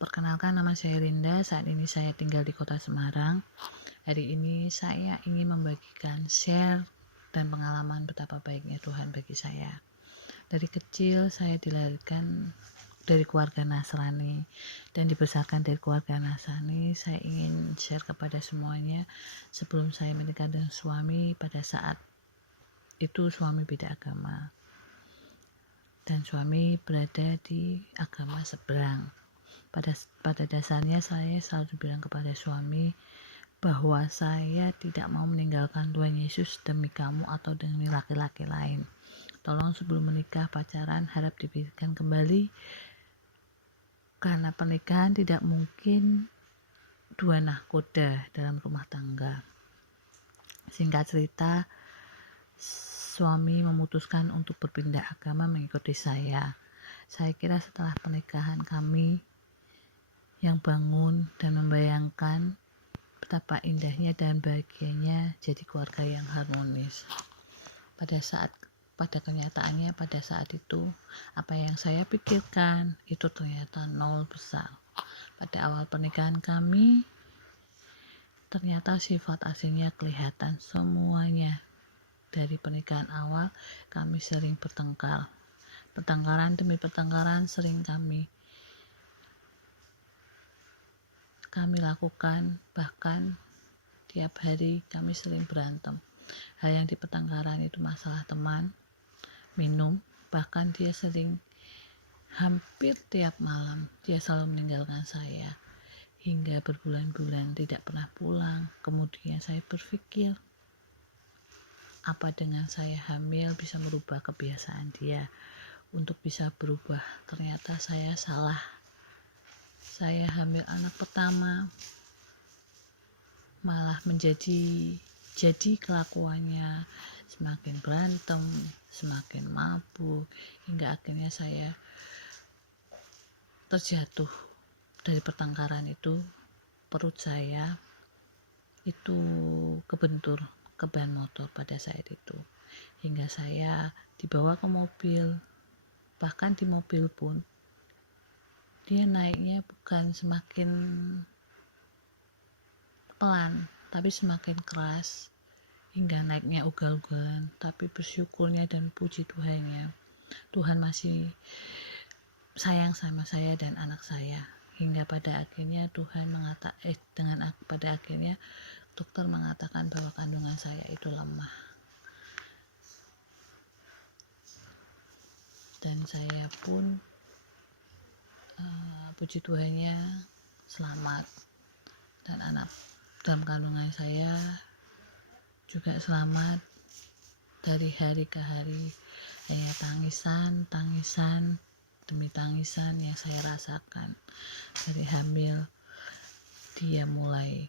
Perkenalkan, nama saya Linda. Saat ini saya tinggal di Kota Semarang. Hari ini saya ingin membagikan share dan pengalaman betapa baiknya Tuhan bagi saya. Dari kecil saya dilahirkan dari keluarga Nasrani dan dibesarkan dari keluarga Nasrani. Saya ingin share kepada semuanya, sebelum saya menikah dengan suami, pada saat itu suami beda agama dan suami berada di agama seberang. Pada dasarnya saya selalu bilang kepada suami bahwa saya tidak mau meninggalkan Tuhan Yesus demi kamu atau demi laki-laki lain. Tolong sebelum menikah, pacaran, harap dipikirkan kembali, karena pernikahan tidak mungkin dua nahkoda dalam rumah tangga. Singkat cerita, suami memutuskan untuk berpindah agama mengikuti saya. Saya kira setelah pernikahan kami yang bangun dan membayangkan betapa indahnya dan bahagianya jadi keluarga yang harmonis. Pada kenyataannya pada saat itu, apa yang saya pikirkan itu ternyata nol besar. Pada awal pernikahan kami, ternyata sifat aslinya kelihatan semuanya. Dari pernikahan awal kami sering bertengkar. Pertengkaran demi pertengkaran sering kami lakukan, bahkan tiap hari kami sering berantem. Hal yang di pertengkaran itu masalah teman, minum, bahkan dia sering hampir tiap malam dia selalu meninggalkan saya hingga berbulan-bulan tidak pernah pulang. Kemudian saya berpikir, apa dengan saya hamil bisa merubah kebiasaan dia untuk bisa berubah? Ternyata saya salah. Saya hamil anak pertama malah menjadi kelakuannya semakin berantem, semakin mabuk, hingga akhirnya saya terjatuh dari pertengkaran itu. Perut saya itu kebentur ke ban motor pada saat itu, hingga saya dibawa ke mobil. Bahkan di mobil pun dia naiknya bukan semakin pelan, tapi semakin keras, hingga naiknya ugal-ugalan. Tapi bersyukurnya dan puji Tuhannya, Tuhan masih sayang sama saya dan anak saya, hingga pada akhirnya pada akhirnya dokter mengatakan bahwa kandungan saya itu lemah, dan saya pun puji Tuhannya selamat, dan anak dalam kandungan saya juga selamat. Dari hari ke hari hanya tangisan demi tangisan yang saya rasakan. Dari hamil dia mulai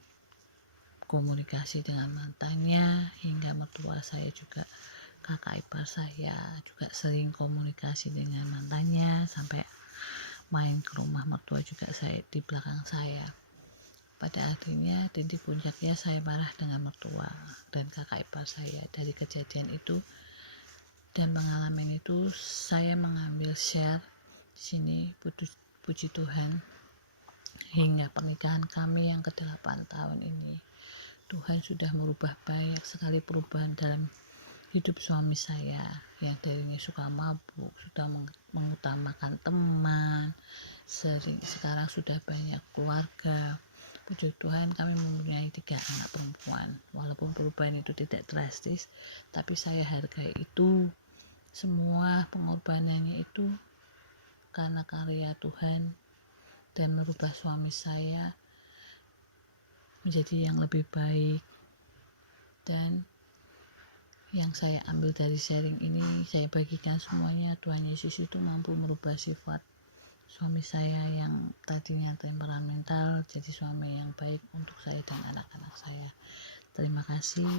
komunikasi dengan mantannya, hingga mertua saya juga, kakak ipar saya juga sering komunikasi dengan mantannya, sampai main ke rumah mertua juga saya di belakang saya. Pada akhirnya titik puncaknya saya marah dengan mertua dan kakak ipar saya. Dari kejadian itu dan pengalaman itu, saya mengambil share di sini. Puji Tuhan, hingga pernikahan kami yang ke-8 tahun ini, Tuhan sudah merubah banyak sekali perubahan dalam hidup suami saya, yang darinya suka mabuk, sudah mengutamakan teman, sekarang sudah banyak keluarga. Puji Tuhan, kami mempunyai 3 anak perempuan. Walaupun perubahan itu tidak drastis, tapi saya hargai itu. Semua pengorbanannya itu karena karya Tuhan, dan merubah suami saya menjadi yang lebih baik. Dan yang saya ambil dari sharing ini, saya bagikan semuanya. Tuhan Yesus itu mampu merubah sifat suami saya yang tadinya temperamental jadi suami yang baik untuk saya dan anak-anak saya. Terima kasih.